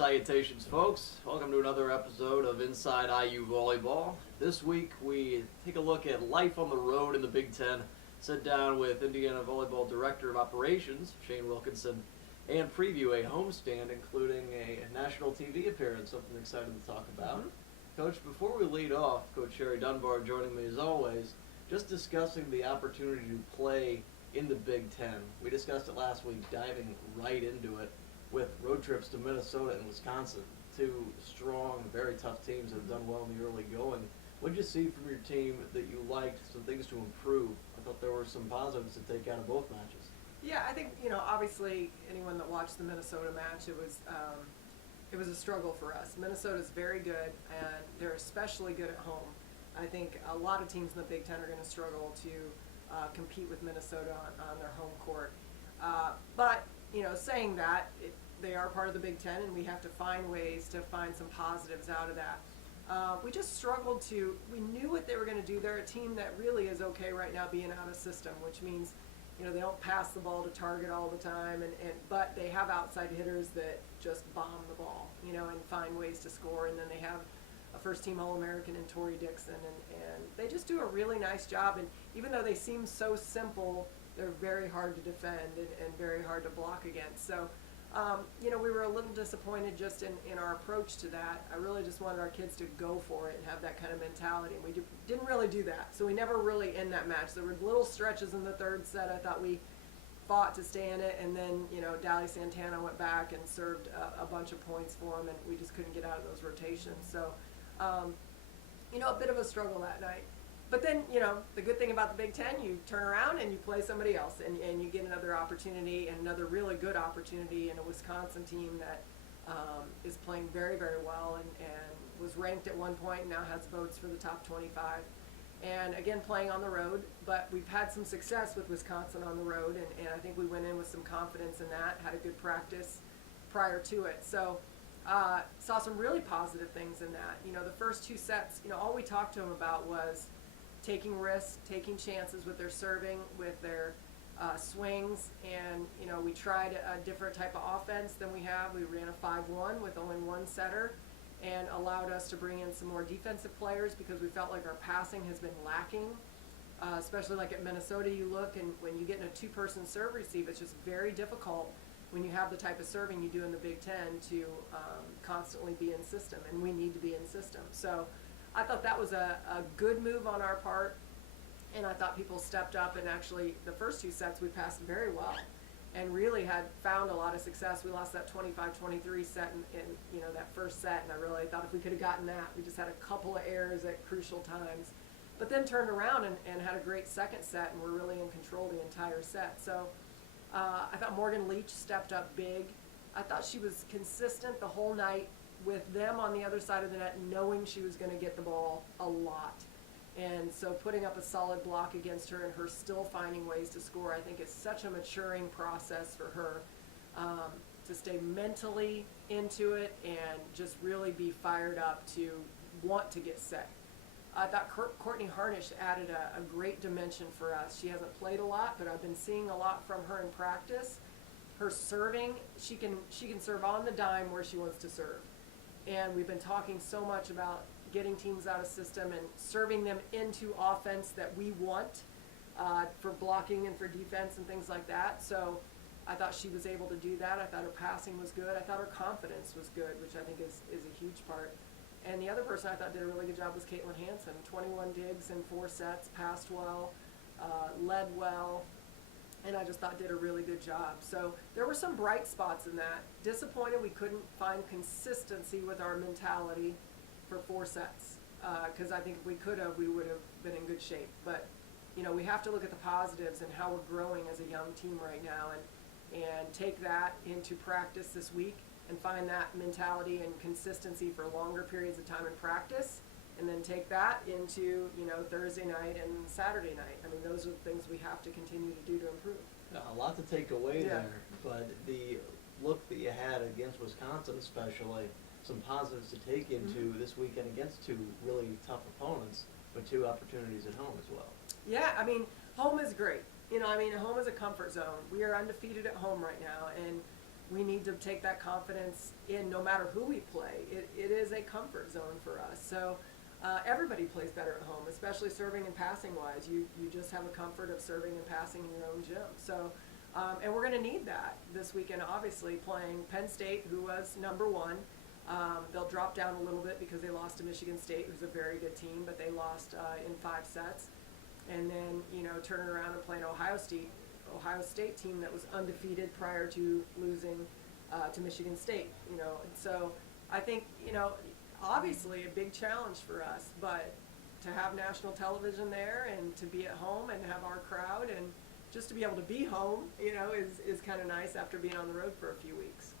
salutations, folks. Welcome to another episode of Inside IU Volleyball. This week we take a look at life on the road in the Big Ten, sit down with Indiana Volleyball Director of Operations, Shane Wilkinson, and preview a homestand including a national TV appearance, something excited to talk about. Coach, before we lead off, Coach Sherry Dunbar joining me as always, just discussing the opportunity to play in the Big Ten. We discussed it last week, diving right into it with road trips to Minnesota and Wisconsin, two strong, very tough teams that have done well in the early going. What did you see from your team that you liked, some things to improve? I thought there were some positives to take out of both matches. Yeah, I think, obviously anyone that watched the Minnesota match, it was a struggle for us. Minnesota's very good, and they're especially good at home. I think a lot of teams in the Big Ten are going to struggle to compete with Minnesota on their home court. But saying that, they are part of the Big Ten, and we have to find ways to find some positives out of that. We just struggled we knew what they were going to do. They're a team that really is okay right now being out of system, which means, they don't pass the ball to target all the time, but they have outside hitters that just bomb the ball, and find ways to score. And then they have a first-team All-American in Tori Dixon, and they just do a really nice job. And even though they seem so simple, they're very hard to defend and very hard to block against. So, we were a little disappointed just in our approach to that. I really just wanted our kids to go for it and have that kind of mentality, and we didn't really do that. So we never really in that match. There were little stretches in the third set. I thought we fought to stay in it, and then, Dally Santana went back and served a bunch of points for them, and we just couldn't get out of those rotations. So, a bit of a struggle that night. But then, the good thing about the Big Ten, you turn around and you play somebody else, and you get another opportunity, and another really good opportunity in a Wisconsin team that is playing very, very well and was ranked at one point and now has votes for the top 25. And again, playing on the road, but we've had some success with Wisconsin on the road, and I think we went in with some confidence in that, had a good practice prior to it. So saw some really positive things in that. The first two sets, all we talked to them about was taking risks, taking chances with their serving, with their swings, and we tried a different type of offense than we have. We ran a 5-1 with only one setter, and allowed us to bring in some more defensive players because we felt like our passing has been lacking, especially like at Minnesota. You look, and when you get in a two-person serve receive, it's just very difficult when you have the type of serving you do in the Big Ten to constantly be in system, and we need to be in system. So I thought that was a good move on our part, and I thought people stepped up, and actually the first two sets we passed very well and really had found a lot of success. We lost that 25-23 set in that first set, and I really thought if we could have gotten that, we just had a couple of errors at crucial times. But then turned around and had a great second set, and were really in control the entire set. So I thought Morgan Leach stepped up big. I thought she was consistent the whole night with them on the other side of the net, knowing she was going to get the ball a lot. And so putting up a solid block against her and her still finding ways to score, I think is such a maturing process for her to stay mentally into it and just really be fired up to want to get set. I thought Courtney Harnish added a great dimension for us. She hasn't played a lot, but I've been seeing a lot from her in practice. Her serving, she can serve on the dime where she wants to serve. And we've been talking so much about getting teams out of system and serving them into offense that we want for blocking and for defense and things like that. So I thought she was able to do that. I thought her passing was good. I thought her confidence was good, which I think is a huge part. And the other person I thought did a really good job was Caitlin Hansen. 21 digs in 4 sets, passed well, led well, and I just thought did a really good job. So there were some bright spots in that. Disappointed we couldn't find consistency with our mentality for 4 sets, because I think if we could have, we would have been in good shape. But we have to look at the positives and how we're growing as a young team right now, and take that into practice this week and find that mentality and consistency for longer periods of time in practice, and then take that into Thursday night and Saturday night. I mean, those are the things we have to continue to do to improve. A lot to take away there, but the look that you had against Wisconsin especially, some positives to take into this weekend against 2 really tough opponents, but 2 opportunities at home as well. Yeah, I mean, home is great. Home is a comfort zone. We are undefeated at home right now, and we need to take that confidence in no matter who we play. It is a comfort zone for us. So everybody plays better at home, especially serving and passing wise. You just have a comfort of serving and passing in your own gym. So, and we're going to need that this weekend, obviously, playing Penn State, who was number one. They'll drop down a little bit because they lost to Michigan State, who's a very good team, but they lost in 5 sets. And then, turning around and playing Ohio State team that was undefeated prior to losing to Michigan State. And so I think, obviously a big challenge for us, but to have national television there and to be at home and have our crowd and just to be able to be home, is kind of nice after being on the road for a few weeks.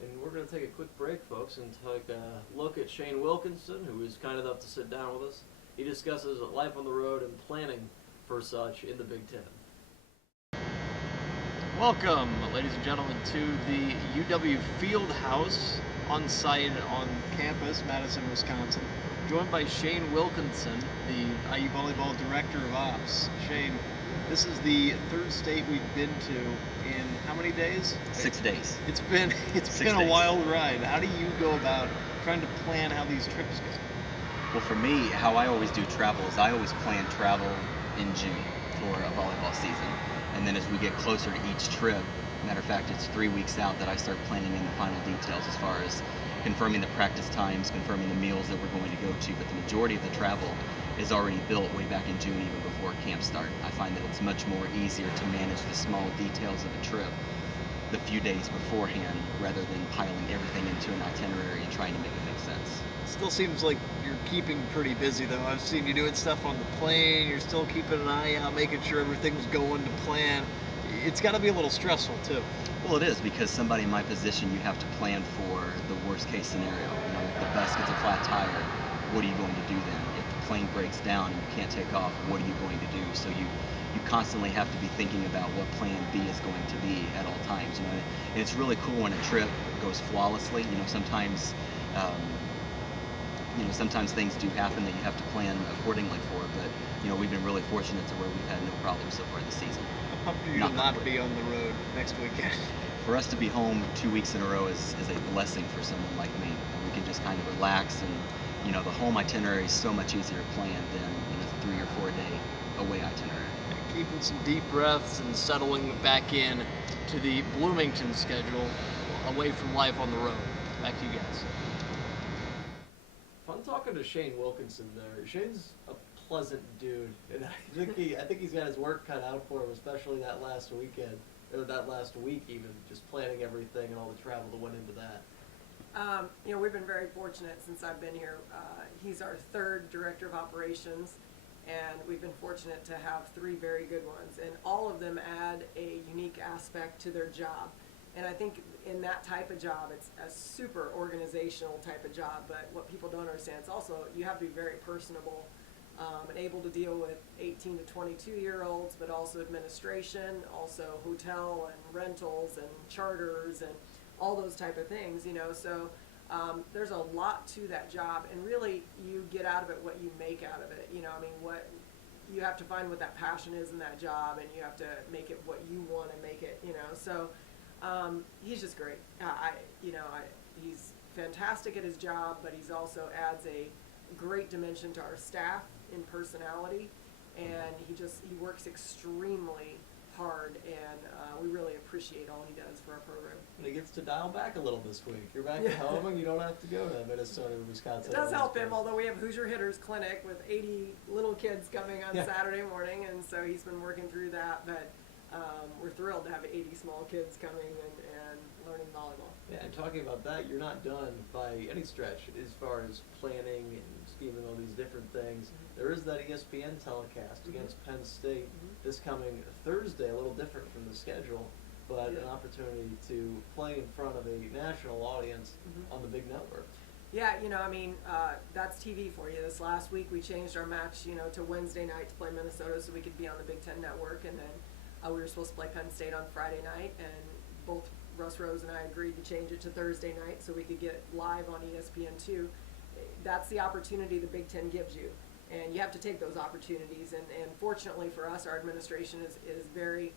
And we're going to take a quick break, folks, and take a look at Shane Wilkinson, who is kind enough to sit down with us. He discusses life on the road and planning for such in the Big Ten. Welcome, ladies and gentlemen, to the UW Fieldhouse on site on campus, Madison, Wisconsin. Joined by Shane Wilkinson, the IU Volleyball Director of Ops. Shane, this is the third state we've been to in how many days? 6 days. It's been a wild ride. How do you go about trying to plan how these trips go? Well, for me, how I always do travel is I always plan travel in June for a volleyball season. And then as we get closer to each trip, matter of fact, it's 3 weeks out that I start planning in the final details as far as confirming the practice times, confirming the meals that we're going to go to. But the majority of the travel is already built way back in June, even before camp start. I find that it's much more easier to manage the small details of a trip the few days beforehand rather than piling everything into an itinerary and trying to make it make sense. Still seems like you're keeping pretty busy, though. I've seen you doing stuff on the plane. You're still keeping an eye out, making sure everything's going to plan. It's got to be a little stressful, too. Well, it is, because somebody in my position, you have to plan for the worst case scenario. If the bus gets a flat tire, what are you going to do then? If the plane breaks down and you can't take off, what are you going to do? So you constantly have to be thinking about what plan B is going to be at all times. And it's really cool when a trip goes flawlessly. Sometimes sometimes things do happen that you have to plan accordingly for, but we've been really fortunate to where we've had no problems so far this season. How pumped are you to not be on the road next weekend? For us to be home 2 weeks in a row is a blessing for someone like me. And we can just kind of relax, and the home itinerary is so much easier planned than a 3 or 4 day away itinerary. Keeping some deep breaths and settling back in to the Bloomington schedule, away from life on the road. Back to you guys. Fun talking to Shane Wilkinson there. Shane's a pleasant dude, and I think he's got his work cut out for him, especially that last weekend, or that last week even, just planning everything and all the travel that went into that. We've been very fortunate since I've been here. He's our third director of operations, and we've been fortunate to have 3 very good ones, and all of them add a unique aspect to their job. And I think in that type of job, it's a super organizational type of job, but what people don't understand, it's also, you have to be very personable and able to deal with 18 to 22-year-olds, but also administration, also hotel and rentals and charters and all those type of things, So there's a lot to that job, and really you get out of it what you make out of it. What you have to find what that passion is in that job, and you have to make it what you want to make it. So he's just great. He's fantastic at his job, but he's also adds a great dimension to our staff in personality, and he works extremely hard, and we really appreciate all he does for our program. And he gets to dial back a little this week. You're back at home, and you don't have to go to Minnesota or Wisconsin. It does help him, although we have Hoosier Hitters Clinic with 80 little kids coming on Saturday morning, and so he's been working through that, but we're thrilled to have 80 small kids coming and learning volleyball. Yeah, and talking about that, you're not done by any stretch as far as planning and scheming all these different things. Mm-hmm. There is that ESPN telecast against Penn State this coming Thursday, a little different from the schedule, but an opportunity to play in front of a national audience on the big network. Yeah, that's TV for you. This last week we changed our match, to Wednesday night to play Minnesota so we could be on the Big Ten network, and then we were supposed to play Penn State on Friday night, and both Russ Rose and I agreed to change it to Thursday night so we could get live on ESPN2. That's the opportunity the Big Ten gives you, and you have to take those opportunities. And fortunately for us, our administration is very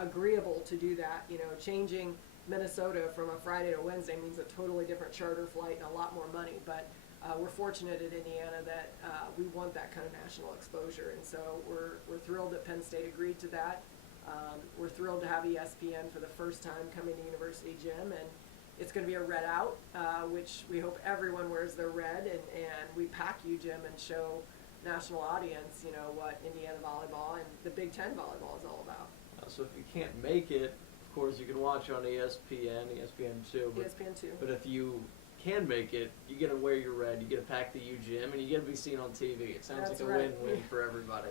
agreeable to do that. Changing Minnesota from a Friday to Wednesday means a totally different charter flight and a lot more money. But we're fortunate at Indiana that we want that kind of national exposure, and so we're thrilled that Penn State agreed to that. We're thrilled to have ESPN for the first time coming to University Gym, and it's going to be a red out, which we hope everyone wears their red, and we pack U Gym and show national audience, what Indiana volleyball and the Big Ten volleyball is all about. So if you can't make it, of course, you can watch on ESPN, ESPN2. ESPN2. But if you can make it, you get to wear your red, you get to pack the U Gym, and you get to be seen on TV. It sounds That's like a right. win-win for everybody.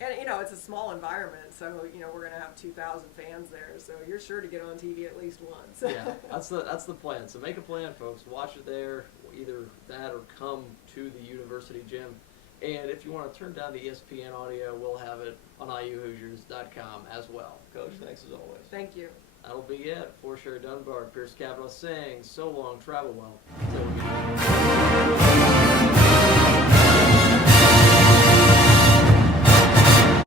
And, it's a small environment, so, we're going to have 2,000 fans there, so you're sure to get on TV at least once. Yeah, that's the plan. So make a plan, folks. Watch it there, either that or come to the University Gym. And if you want to turn down the ESPN audio, we'll have it on IUHoosiers.com as well. Coach, thanks as always. Thank you. That'll be it for Sherry Dunbar, Pierce Kavanaugh saying so long, travel well. Until we meet again.